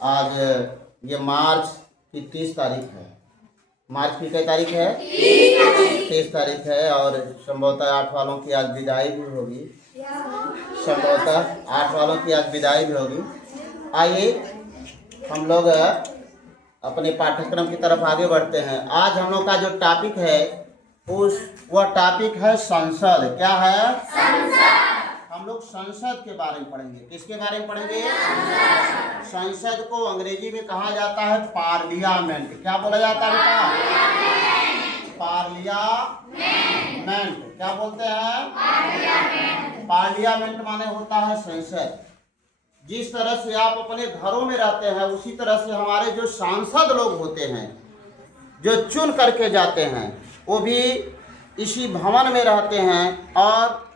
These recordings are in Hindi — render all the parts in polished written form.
आज ये मार्च की 30 तारीख है। मार्च की क्या तारीख है? 30 तारीख है। और संभवतः 8 वालों की आज विदाई भी होगी। संभवतः 8 वालों की आज विदाई भी होगी। आइए हम लोग अपने पाठ्यक्रम की तरफ आगे बढ़ते हैं। आज हम लोग का जो टॉपिक है वह टॉपिक है संसद। क्या है? संसद। हम लोग संसद के बारे में पढ़ेंगे। किसके बारे में पढ़ेंगे? संसद को अंग्रेजी में कहा जाता है पार्लियामेंट। क्या बोला जाता है बेटा? पार्लियामेंट। क्या बोलते हैं? पार्लियामेंट माने होता है संसद। जिस तरह से आप अपने घरों में रहते हैं उसी तरह से हमारे जो सांसद लोग होते हैं, जो चुन करके जाते हैं, वो भी इसी भवन में रहते हैं। और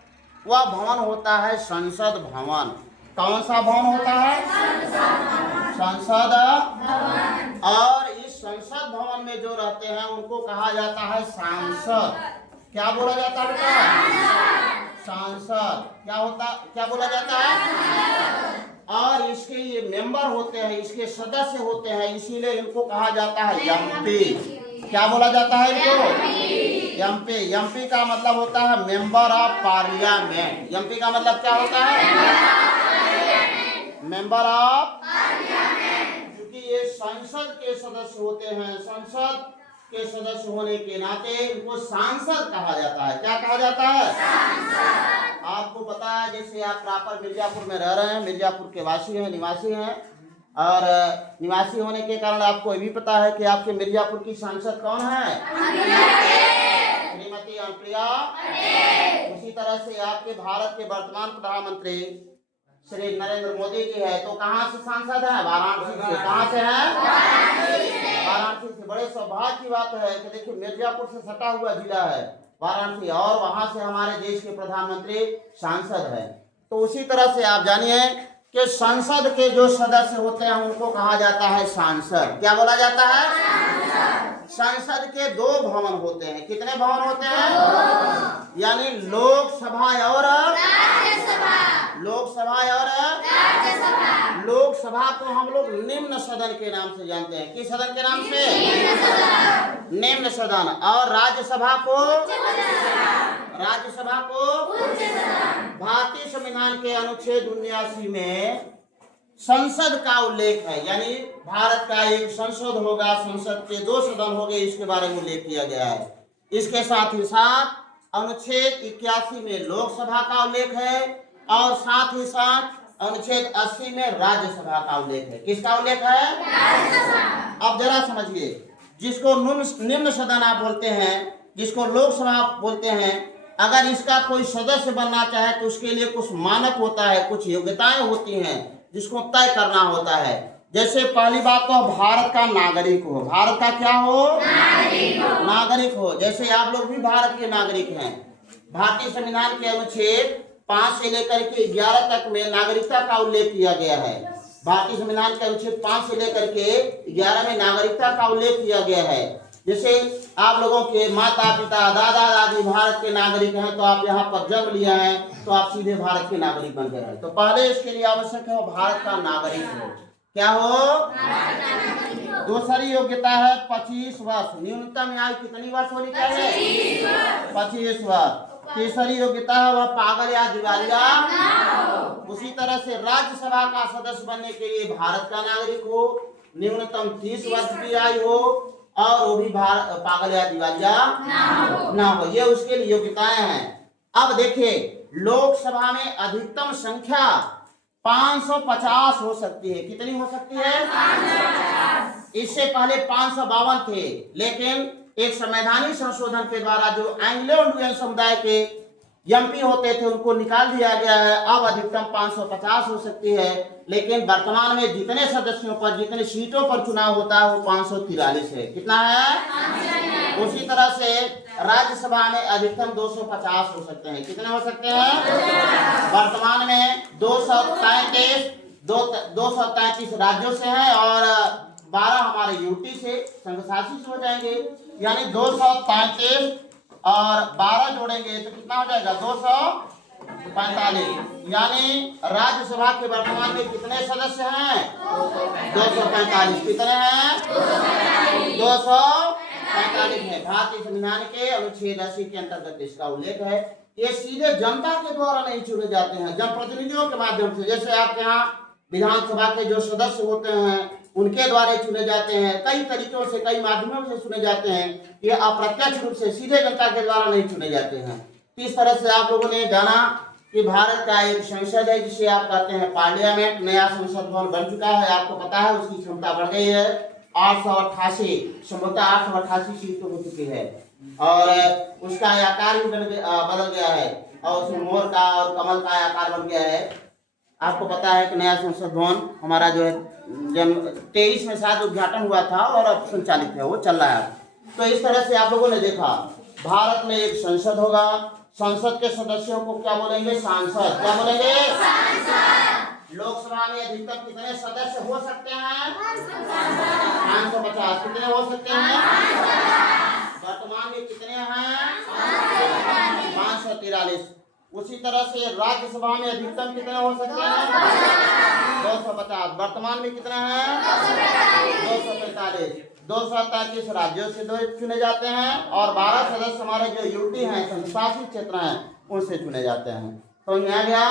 वह भवन होता है संसद भवन। कौन सा भवन होता है? संसद भवन। और इस संसद भवन में जो रहते हैं उनको कहा जाता है सांसद। क्या बोला जाता है बेटा? सांसद। क्या बोला जाता है? और इसके ये मेंबर होते हैं, इसके सदस्य होते हैं, इसीलिए इनको कहा जाता है एमपी। क्या बोला जाता है इनको? एमपी। एमपी का मतलब होता है मेंबर ऑफ पार्लियामेंट। एमपी का मतलब क्या होता है? Member of parliament. क्योंकि ये संसद के सदस्य होते हैं। संसद के सदस्य होने के नाते इनको सांसद कहा जाता है। क्या कहा जाता है? सांसद। आपको पता है, जैसे आप प्रॉपर मिर्जापुर में रह रहे हैं, मिर्जापुर के वासी हैं, निवासी हैं, और निवासी होने के कारण आपको ये भी पता है कि आपके मिर्जापुर की सांसद कौन है? श्रीमती अनुप्रिया। उसी तरह से आपके भारत के वर्तमान प्रधानमंत्री श्री नरेंद्र मोदी जी है। तो कहाँ से सांसद है? वाराणसी से। कहाँ से है? वाराणसी से। बड़े सौभाग्य की बात है कि देखिए मिर्जापुर से सटा हुआ जिला है वाराणसी, और वहां से हमारे देश के प्रधानमंत्री सांसद है। तो उसी तरह से आप जानिए कि संसद के जो सदस्य होते हैं उनको कहा जाता है सांसद। क्या बोला जाता है? संसद के 2 भवन होते हैं। कितने भवन होते हैं? यानी लोकसभा और राज्यसभा। लोकसभा और राज्यसभा। लोकसभा को हम लोग निम्न सदन के नाम से जानते हैं। किस सदन के नाम से? निम्न सदन। और राज्यसभा को भारतीय संविधान के अनुच्छेद 79 में संसद का उल्लेख है। यानी भारत का एक संसद होगा, संसद के 2 सदन होंगे, इसके बारे में उल्लेख किया गया है। इसके साथ ही साथ अनुच्छेद 81 में लोकसभा का उल्लेख है, और साथ ही साथ अनुच्छेद 80 में राज्यसभा का उल्लेख है। किसका उल्लेख है? अब जरा समझिए, जिसको निम्न सदन आप बोलते हैं, जिसको लोकसभा बोलते हैं, अगर इसका कोई सदस्य बनना चाहे तो उसके लिए कुछ मानक होता है, कुछ योग्यताएं होती हैं जिसको तय करना होता है। जैसे पहली बात तो भारत का नागरिक हो। भारत का क्या हो? नागरिक हो। जैसे आप लोग भी भारत के नागरिक हैं। भारतीय संविधान के अनुच्छेद 5 से लेकर के 11 तक में नागरिकता का उल्लेख किया गया है। भारतीय संविधान के अनुच्छेद 5 से लेकर के 11 में नागरिकता का उल्लेख किया गया है। जैसे आप लोगों के माता पिता दादा दादी भारत के नागरिक हैं, तो आप यहाँ पर जन्म लिए हैं तो आप सीधे भारत के नागरिक बन गए हैं। तो पहले इसके लिए आवश्यक है वो भारत का नागरिक हो। क्या हो? दूसरी योग्यता है 25 वर्ष। न्यूनतम आयु कितनी वर्ष होनी चाहिए? 25 वर्ष। तीसरी योग्यता है वह पागल या दिवालिया ना। उसी तरह से राज्यसभा का सदस्य बनने के लिए भारत का नागरिक हो, न्यूनतम 30 वर्ष की आयु हो, और वो भी पागल या दिवालिया ना हो। ये उसके लिए योग्यताएं हैं। अब देखिए, लोकसभा में अधिकतम संख्या 550 हो सकती है। कितनी हो सकती है? 550। इससे पहले 552 थे, लेकिन एक संवैधानिक संशोधन के द्वारा जो एंग्लो इंडियन समुदाय के एमपी होते थे उनको निकाल दिया गया है। अब अधिकतम 550 हो सकती है, लेकिन वर्तमान में जितने सदस्यों पर, जितने सीटों पर चुनाव होता है वो 543 है। कितना है? उसी तरह से राज्यसभा में अधिकतम 250 हो सकते हैं। कितने हो सकते हैं? वर्तमान में 233 राज्यों से है, और 12 हमारे यूटी से संघ शासित हो जाएंगे। यानी 233 और 12 जोड़ेंगे तो कितना हो जाएगा? 45। यानी राज्यसभा के वर्तमान में कितने सदस्य हैं? 245। कितने हैं? 245 है। भारतीय संविधान के अनुच्छेद 80 के अंतर्गत इसका उल्लेख है। ये सीधे जनता के द्वारा नहीं चुने जाते हैं, जनप्रतिनिधियों के माध्यम से। जैसे आपके यहाँ विधानसभा के जो सदस्य होते हैं उनके द्वारा चुने जाते हैं, कई तरीकों से, कई माध्यमों से चुने जाते हैं। ये अप्रत्यक्ष रूप से सीधे जनता के द्वारा नहीं चुने जाते हैं। इस तरह से आप लोगों ने जाना कि भारत का एक संसद है जिसे आप कहते हैं पार्लियामेंट। नया संसद भवन बन चुका है, आपको पता है। उसकी क्षमता बढ़ गई है 888, संभवतः 888 सीट हो चुकी है। और उसका आकार भी बदल गया है, और उसमें मोर का और कमल का आकार बन गया है। आपको पता है कि नया संसद भवन हमारा जो है जन 23 में शायद उद्घाटन हुआ था और अब संचालित है, वो चल रहा है। तो इस तरह से आप लोगों ने देखा भारत में एक संसद होगा। संसद के सदस्यों को क्या बोलेंगे? सांसद। क्या बोलेंगे? सांसद। लोकसभा में अधिकतम कितने सदस्य हो सकते हैं? 550। कितने हो सकते हैं? वर्तमान में कितने हैं? 543। उसी तरह से राज्यसभा में अधिकतम कितने हो सकते हैं? 250। वर्तमान में कितने हैं? 245। 233 राज्यों से दो चुने जाते हैं और 12 सदस्य हमारे जो यूटी हैं, संशासित क्षेत्र हैं, उनसे चुने जाते हैं। तो यहाँ गया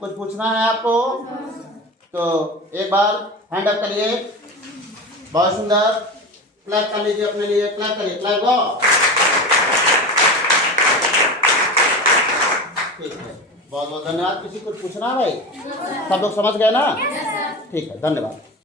कुछ पूछना है आपको तो एक बार हैंड अप करिए। बहुत सुंदर। क्लैप कर लीजिए अपने लिए। क्लैप करिए। क्लैप गो। ठीक है, बहुत बहुत धन्यवाद। किसी को पूछना है भाई? सब लोग समझ गए ना? ठीक है, धन्यवाद।